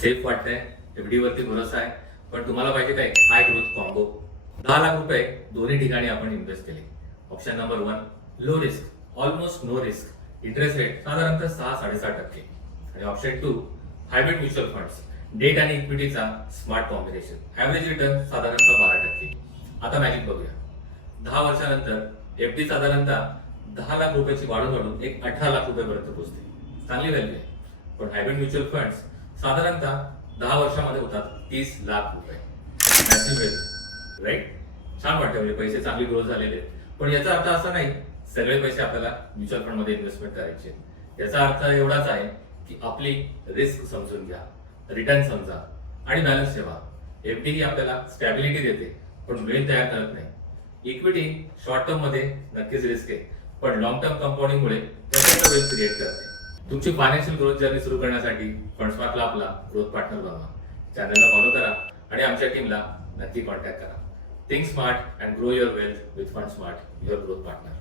Safe वाटतंय, FD वरती भरोसा आहे, पण तुम्हाला पाहिजे काय हाय ग्रोथ कॉम्बो. 10 लाख रुपये दोन्ही ठिकाणी आपण इन्व्हेस्ट केले. Option number 1 low risk, almost no risk, interest rate साधारणतः 6-6.5%. आणि option 2 hybrid mutual funds, debt आणि इक्विटीचा स्मार्ट कॉम्बिनेशन, ॲव्हरेज रिटर्न साधारणतः 12%. आता मॅजिक बघूया. 10 वर्षानंतर एफडी साधारणतः 10 लाख रुपयाची वाढून एक 18 लाख रुपयापर्यंत पोहोचते. चांगली व्हॅल्यू आहे. पण हायब्रिड म्युच्युअल फंड्स साधारणतः 10 वर्षामध्ये होतात 30 लाख रुपये. राईट? छान वाटतं, म्हणजे पैसे चांगली ग्रोथ झालेले आहेत. पण याचा अर्थ असा नाही सगळे पैसे आपल्याला म्युच्युअल फंड मध्ये इन्व्हेस्टमेंट करायचे. याचा अर्थ एवढाच आहे की आपली रिस्क समजून घ्या, रिटर्न समजा आणि बॅलन्स ठेवा. एफडी ही आपल्याला स्टॅबिलिटी देते पण वेळ तयार करत नाही. इक्विटी शॉर्ट टर्म मध्ये नक्कीच रिस्क आहे, पण लॉंग टर्म कंपाऊंडिंगमुळे वेल्थ क्रिएट करते. तुमची फायनान्शियल ग्रोथ जर्नी सुरू करण्यासाठी फंडस्मार्टला आपला ग्रोथ पार्टनर बनवा. चॅनलला फॉलो करा आणि आमच्या टीमला नक्की कॉन्टॅक्ट करा. Think smart and grow your wealth with Fundsmart, your growth partner.